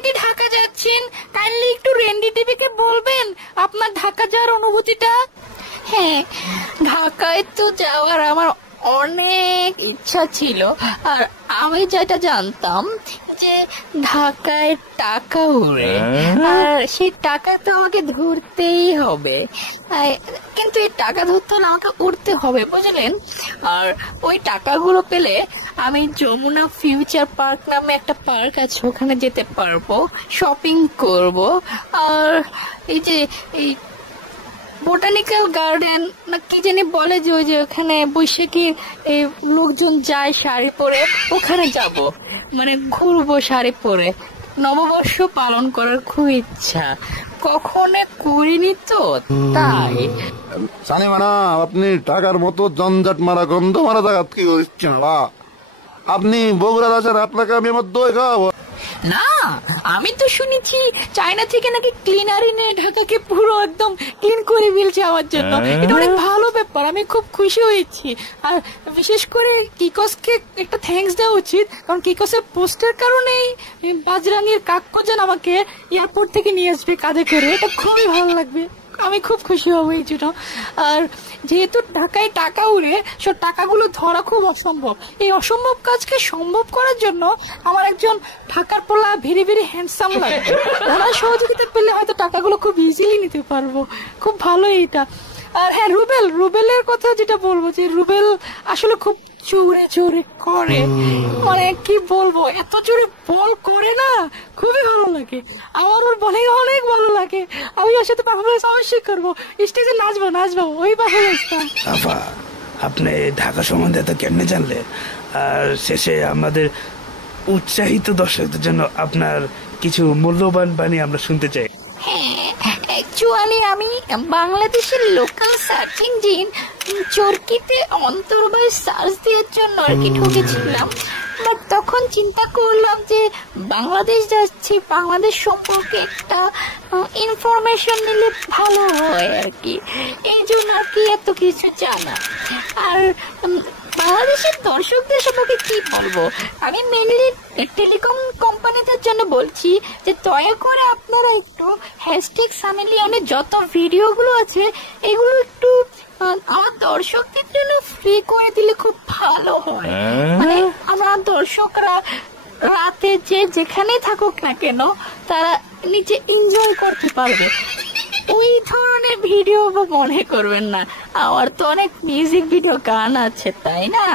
নাকি ঢাকা যাচ্ছেন, কাইন্ডলি একটু রেন্ডি টিভিকে বলবেন আপনার ঢাকা যাওয়ার অনুভূতিটা। হ্যাঁ, ঢাকায় তো যাওয়ার আমার অনেক ইচ্ছা ছিল, আর আমি যেটা জানতাম যে ঢাকায় টাকা উড়ে, আর সেই টাকা তো আমাকে ধরতেই হবে, কিন্তু এই টাকা ধরতে হলে আমাকে উড়তে হবে, বুঝলেন। আর ওই টাকাগুলো পেলে আমি যমুনা ফিউচার পার্ক নামে একটা পার্ক আছে, ওখানে যেতে পারবো, শপিং করব, আর এই যে এই বোটানিক্যাল গার্ডেন না কি জানি বলে, যে ওই যে ওখানে বৈশাখী এই লোকজন যায় শাড়ি পরে, ওখানে যাব, মানে ঘুরবো শাড়ি পরে। নববর্ষ পালন করার খুব ইচ্ছা, কখনো করিনি তো, তাই। সানিমানা, আপনি টাকার মতো জঞ্জাট মারা গন্ধ মারা জায়গা কি করছেন? আপনি বগুড়ার আছেন, আপনাকে আমি আমার দই খাওয়াবো না। আমি তো শুনেছি চায়না থেকে নাকি ক্লিনার এনে ঢাকাকে পুরো একদম ক্লিন করে ফেলছে আমার জন্য, এটা অনেক ভালো ব্যাপার, আমি খুব খুশি হয়েছি। আর বিশেষ করে কিকসকে একটা থ্যাঙ্কস দেওয়া উচিত, কারণ কিকসের পোস্টের কারণেই বাজরাঙ্গের কাকজান আমাকে এয়ারপোর্ট থেকে নিয়ে আসবে কাঁধে করে, এটা খুবই ভালো লাগবে, আমি খুব খুশি হবো এই জন্য। আর যেহেতু ঢাকায় টাকা উড়ে, সব টাকাগুলো ধরা খুব অসম্ভব, এই অসম্ভব কাজকে সম্ভব করার জন্য আমার একজন ঢাকার পোলা ভেরি ভেরি হ্যান্ডসাম লাগে, ওনার সহযোগিতা পেলে হয়তো টাকাগুলো খুব ইজিলি নিতে পারবো, খুব ভালো এইটা। আর হ্যাঁ, রুবেলের কথা যেটা বলবো, যে রুবেল আসলে খুব জোরে জোরে করে, মানে কি বলবো, এত জোরে বল করে না, খুবই ভালো লাগে আমার, ওর বলে অনেক ভালো লাগে। আমি ওর সাথে পারফরমেন্স অবশ্যই করবো, স্টেজে নাচবো ওই পারফরমেন্সটা। আপনি ঢাকা সম্বন্ধে তো কেমনে জানলেন? আর শেষে আমাদের উৎসাহিত দর্শকদের জন্য আপনার কিছু মূল্যবান বাণী আমরা শুনতে চাই। অ্যাকচুয়ালি আমি বাংলাদেশের লোকাল সার্চ ইঞ্জিন চরকিতে অন্তর্বাস সার্চ দেওয়ার জন্য আর কি ঢুকেছিলাম, বাট তখন চিন্তা করলাম যে বাংলাদেশ যাচ্ছি, বাংলাদেশ সম্পর্কে একটা ইনফরমেশন নিলে ভালো হয় আর কি, এই জন্য আর কি এত কিছু জানা। আর বাংলাদেশের দর্শকদের সম্পর্কে কি বলবো, আমি মেনলি টেলিকম কোম্পানিদের জন্য বলছি যে দয়া করে আপনারা একটু হ্যাশট্যাগ সানেলিয়নের যত ভিডিওগুলো আছে এগুলো একটু আমার দর্শকদের জন্য ফ্রি করে দিলে খুব ভালো হয়, মানে আমার দর্শকরা রাতে যেখানে থাকুক না কেন তারা নিচে এনজয় করতে পারবে। ওই ধরনের ভিডিও মনে করবেন না, আমার তো অনেক মিউজিক ভিডিও গান আছে, তাই না।